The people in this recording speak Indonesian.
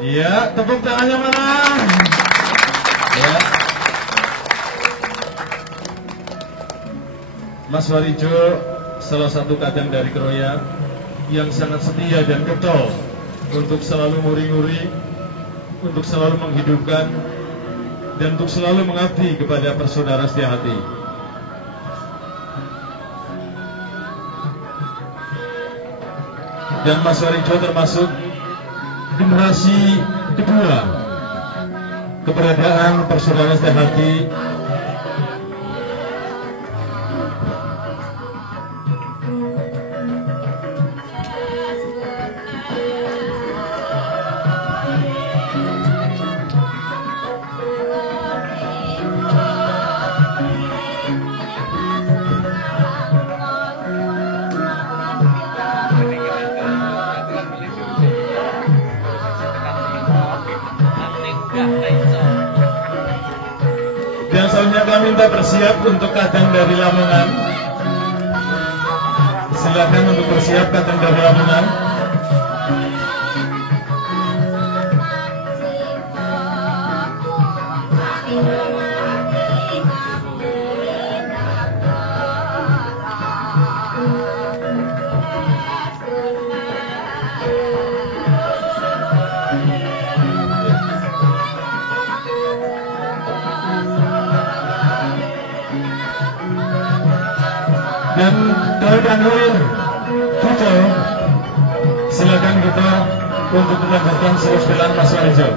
Iya, tepuk tangannya mana? Ya. Mas Warijo, salah satu kadang dari Kroya yang sangat setia dan getol untuk selalu nguri-nguri, untuk selalu menghidupkan, dan untuk selalu mengabdi kepada Persaudaraan Setia Hati. Dan Mas Warijo termasuk generasi kedua keberadaan Persaudaraan Setia Hati dan selanjutnya kami minta bersiap untuk kadang dari Lamongan. Silakan untuk bersiap kadang dari Lamongan. Dan dari Danwil Puto, silakan kita untuk melanjutkan seluruh Mas Warijo.